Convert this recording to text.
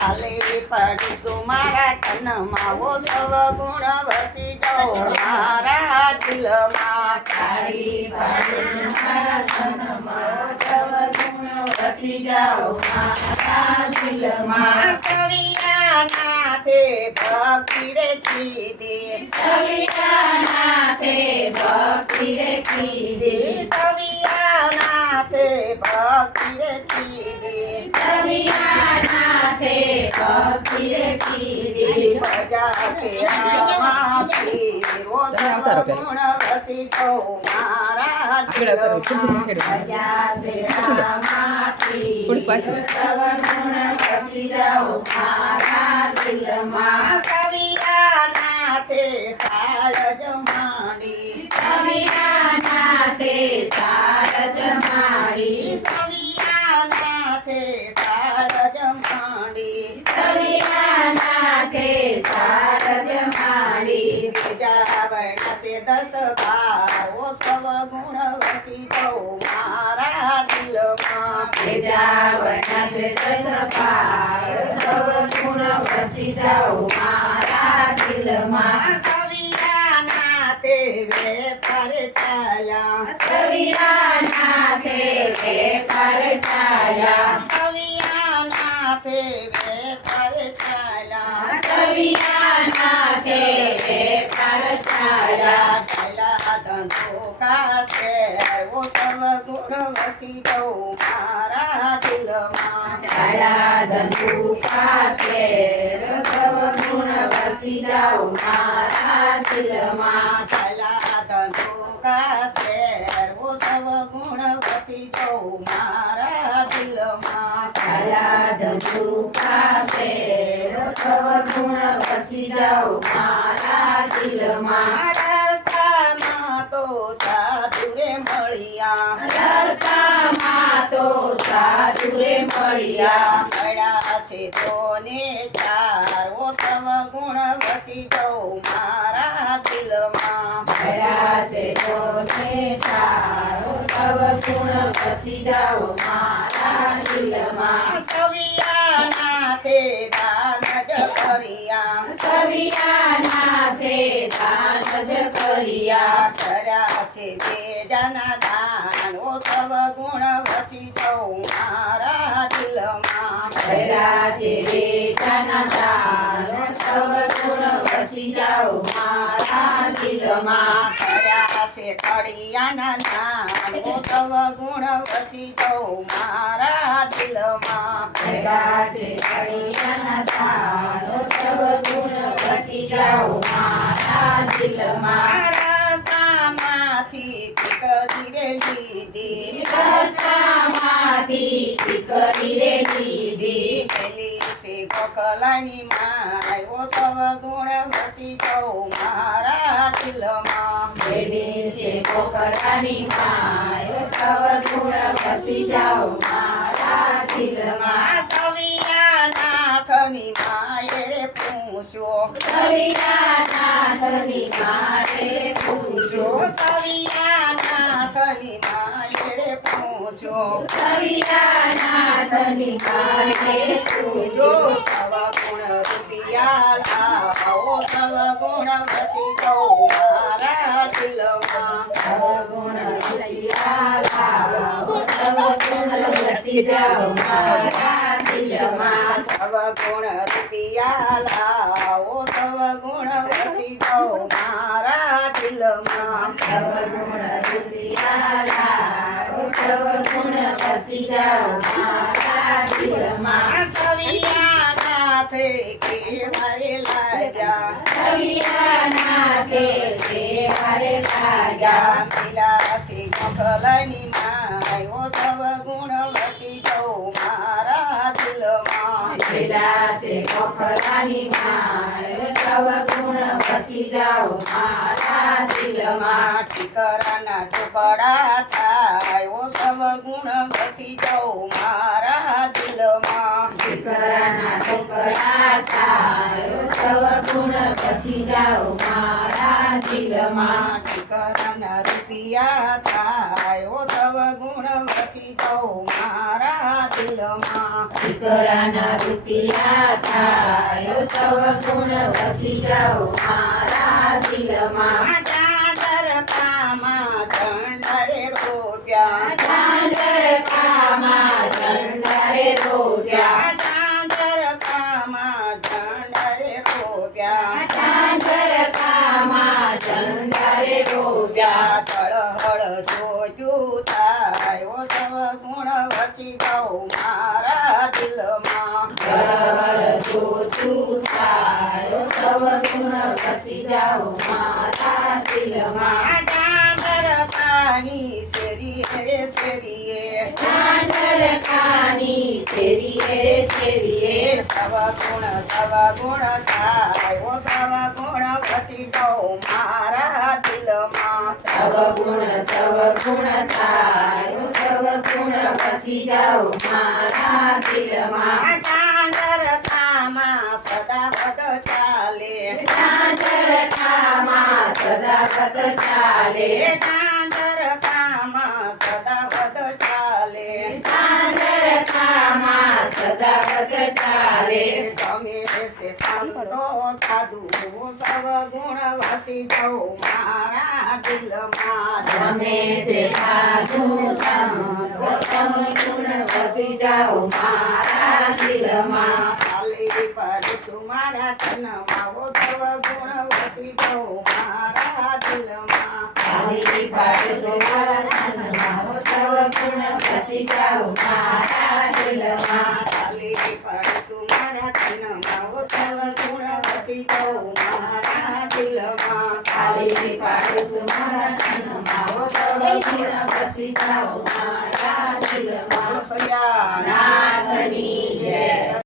ચાલે પડીશું મારા તનમાં ઓ સવ ગુણ વસી જાઓ મારા દિલમાં ચાલી પડીશું મારા તનમાં સવ ગુણ વસી જાઓ મારા દિલમાં સવિયાનાથે ભક્તિ રે કીધી સવિયાનાથે ભક્તિ રે કીધી સવિયાનાથે ભક્તિ રે કીધી સવિયાનાથે ભક્તિ રે કીધી પ્રજા છે રામાથી રો સવ ગુણ વસી જાઓ મારા દિલમાં પ્રજા સેવામાંથી સવ ગુણ વસી જાઓ મારા દિલમાં સવિયાનાથે સાળજ માંડી સવિયાનાથે સારજ માડી સવિયાનાથે સાળજ માંડી સવિયાનાથે સારજ માડી વેજાવણ સે 10 ભાવો સવ ગુણ વસી જાઓ મારા દિલમાં વેજાવણ સે 10 પાર સવ ગુણ વસી જાઓ મારા દિલમાં સવિયાનાથે વેપાર ચાલ્યા સવિયાનાથે વેપાર ચાલ્યા સવિયાનાથે વેપાર ચાલ્યા સવિયાનાથે વેપાર ચાલ્યા ચાલ્યા ધંધોકા છે ઓ સવ ગુણ વસી જાઓ મારા દિલમાં ચાલ્યા ધંધુ પાસે સવ ગુણ વસી જાઓ મારા દિલમાં ચાલ્યા ધંધોકા છે ઓ સવ ગુણ વસી જાઓ મારા દિલમાં ચાલ્યા ધંધુ પાસે સવ ગુણ વસી જાઓ મારા દિલમાં રસ્તામાં તો સાધુ રે મળ્યા રસ્તામાં તો સાધુ રે મળ્યા મળ્યા છે તોને ચાર ઓ સવ ગુણ વસી જાઓ મારા દિલમાં મળ્યા છે તોને ચારો સવ ગુણ વસી જાઓ મારા દિલમાં સવિયાનાથે દાન જ કર્યા સવિયાનાથે દાન જ કર્યા કર્યા છે તે જના દાન ઓ સવ ગુણ વસી જાઓ મારા દિલમાં કર્યા છે વેદના દાન સવ ગુણ વસી જાઓ મારા દિલમાં કર્યા છે કડિયાના દાન ઓ સવ ગુણ વસી જાઓ મારા દિલમાં કર્યા છે કળિયાના દાન સવ ગુણ વસી જાઓ મારા દિલમાં રસ્તામાંથી ટીકરી રે લીધી રસ્તામાંથી ટીકરી રે લીધી પેલી છે ગોખલાની માય ઓ સવ ગુણ વસી જાઓ મારા દિલમાં વેલી છે કોકરાની માય સવ ગુણ વસી જાઓ મારા દિલમાં સવિયાનાથની માએ રે પૂછો સવિયાનાથની મારે પૂછો સવિયાનાથની માએ રે પૂછો સવિયાનાથની મારે પૂછો સવ ગુણ રૂપિયા લાવો સવ ગુણ વસી જાઓ મારા દિલમાં સવ ગુણ રૂપિયા લાવો સવ ગુણ વસી જાઓ મારા દિલમાં સવ ગુણ રૂપિયા લાવો સવ ગુણ વસી જાઓ મારા દિલમાં સવ ગુણ રૂપિયા લાવો સવ ગુણ વસી જાઓ મારા દિલમાં સવિયાનાથે કેવરે લાગ્યા સવિયાનાથે કેવરે લાગ્યા મિલા છે ગોખલાની માય ઓ સવ ગુણ વસી જાઓ મારા દિલમાં વેલા છે કોખલાની માય સવ ગુણ વસી જાઓ મારા દિલમાં ઠીકરાના ટુકડા થાય ઓ સવ ગુણ વસી જાઓ મારા દિલમાં દીકરાના ટુકડા થાય સવ ગુણ વસી જાઓ મારા દિલમાં ઠીકરાના રૂપિયા થાય ઓ સવ ગુણ વસી જાઓ મારા દિલમાં ઘરાના રૂપિયા થાય સૌ ગુણ વસી જાઓ મારા દિલમાં ચાદર કામાં ચંડરે રૂપિયા ચાદર કામાં ચંડરે રૂપિયા ચાદર કામાં ચંડરે રૂપિયા ચાદર કામાં ચંડરે રૂપિયા તળહળ જોયું થાય સવ ગુણ વચી જાઓ મારા દિલમાં હર જોતું થાય સૌ ગુણ વસી જાઓ મારા દિલમાં ચાદર કાની શેરીએ શેરીએ ચાદર કાની શેરીએ શેરીએ સવ ગુણ થાય સવ ગુણ વચી જાઓ મારા દિલમાં સવ ગુણ થાય સવ ગુણ વસી જાઓ મારા દિલમાં ચાદર કામાં સદા પદ ચાલે ચાદર કામાં સદા પદ ચાલે ચાદર કામાં સદા પદ ચાલે ચાદર કામાં સદા પદ ચાલે તમે છે સંતો સાધુ સવ ગુણ વચી જાઓ મારા દિલમાં તમે છે સાધુ સંતો સવ ગુણ વસી જાઓ મારા દિલમાં ખાલી પડશું મારા તનમાં સવ ગુણ વસી જાઓ મારા દિલમાં ખાલી પાડજો મારા તનમાં સવ ગુણ વસી જાઓ મારા દિલમાં ખાલી પડશું મારા તનમાં સવ ગુણ વસી જાઓ મારા દિલમાં ખાલી પાડજો મારા તનમાં સવ ગુણ વસી જાઓ મારા દિલમાં સોયા નાગની જય